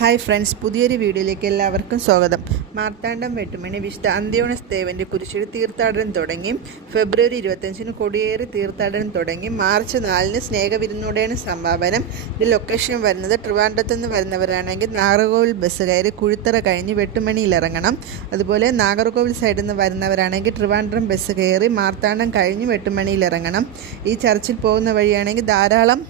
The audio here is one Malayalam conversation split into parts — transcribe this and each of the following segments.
ഹായ് ഫ്രണ്ട്സ്, പുതിയൊരു വീഡിയോയിലേക്ക് എല്ലാവർക്കും സ്വാഗതം. മാർത്താണ്ഡം വെട്ടുമണി വിശുദ്ധ അന്ത്യോണസ് ദേവൻ്റെ കുരിശിൽ തീർത്ഥാടനം തുടങ്ങി. ഫെബ്രുവരി 25 കൊടിയേറി തീർത്ഥാടനം തുടങ്ങി. മാർച്ച് 4 സ്നേഹവിരുന്നോടെയാണ് സമാപനം. ഇത് ലൊക്കേഷൻ വരുന്നത് ട്രിവാൻഡ്രത്തു നിന്ന് വരുന്നവരാണെങ്കിൽ നാഗർകോവിൽ ബസ് കയറി കുഴിത്തറ കഴിഞ്ഞ് വെട്ടുമണിയിൽ ഇറങ്ങണം. അതുപോലെ നാഗർകോവിൽ സൈഡിൽ നിന്ന് വരുന്നവരാണെങ്കിൽ ട്രിവാൻഡ്രം ബസ് കയറി മാർത്താണ്ഡം കഴിഞ്ഞ് വെട്ടുമണിയിൽ ഇറങ്ങണം. ഈ ചർച്ചിൽ പോകുന്ന വഴിയാണെങ്കിൽ ധാരാളം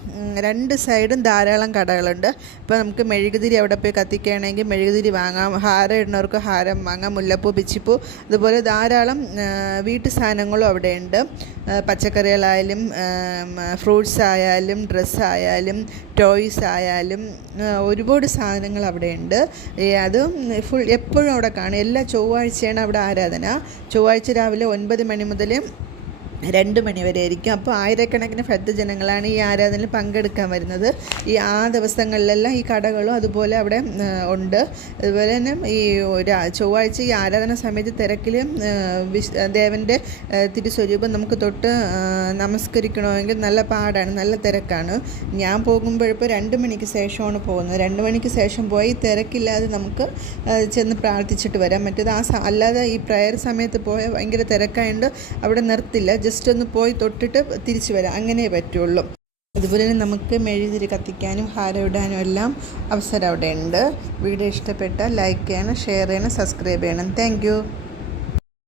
രണ്ട് സൈഡും ധാരാളം കടകളുണ്ട്. ഇപ്പോൾ നമുക്ക് മെഴുകുതിരി അവിടെ പോയി കത്തിക്കുകയാണെങ്കിൽ മെഴുകുതിരി വാങ്ങാം, ഹാരം ഇടുന്നവർക്ക് ഹാരം വാങ്ങാം, മുല്ലപ്പൂ, പിച്ചിപ്പൂ, അതുപോലെ ധാരാളം വീട്ടു സാധനങ്ങളും അവിടെയുണ്ട്. പച്ചക്കറികളായാലും ഫ്രൂട്ട്സ് ആയാലും ഡ്രസ്സായാലും ടോയ്സ് ആയാലും ഒരുപാട് സാധനങ്ങൾ അവിടെയുണ്ട്. അത് ഫുൾ എപ്പോഴും അവിടെ കാണും. എല്ലാ ചൊവ്വാഴ്ചയാണ് അവിടെ ആരാധന. ചൊവ്വാഴ്ച രാവിലെ 9 മണി മുതൽ 2 മണി വരെ ആയിരിക്കും. അപ്പോൾ ആയിരക്കണക്കിന് ഭക്തജനങ്ങളാണ് ഈ ആരാധനയിൽ പങ്കെടുക്കാൻ വരുന്നത്. ആ ദിവസങ്ങളിലെല്ലാം ഈ കടകളും അതുപോലെ അവിടെ ഉണ്ട്. അതുപോലെ തന്നെ ഈ ചൊവ്വാഴ്ച ഈ ആരാധന സമയത്ത് തിരക്കിൽ ദേവൻ്റെ തിരുസ്വരൂപം നമുക്ക് തൊട്ട് നമസ്കരിക്കണമെങ്കിൽ നല്ല പാടാണ്, നല്ല തിരക്കാണ്. ഞാൻ പോകുമ്പോഴിപ്പോൾ 2 മണിക്ക് ശേഷമാണ് പോകുന്നത്. 2 മണിക്ക് ശേഷം പോയി തിരക്കില്ലാതെ നമുക്ക് ചെന്ന് പ്രാർത്ഥിച്ചിട്ട് വരാം. മറ്റേത് അല്ലാതെ ഈ പ്രയർ സമയത്ത് പോയാൽ ഭയങ്കര തിരക്കായതുകൊണ്ട് അവിടെ നിർത്തില്ല, ജസ്റ്റ് ഒന്ന് പോയി തൊട്ടിട്ട് തിരിച്ചു വരാം, അങ്ങനെ പറ്റുള്ളൂ. അതുപോലെ തന്നെ നമുക്ക് മെഴുകുതിരി കത്തിക്കാനും ഹാരം ഇടാനും എല്ലാം അവസരം അവിടെ ഉണ്ട്. വീഡിയോ ഇഷ്ടപ്പെട്ടാൽ ലൈക്ക് ചെയ്യണം, ഷെയർ ചെയ്യണം, സബ്സ്ക്രൈബ് ചെയ്യണം. താങ്ക്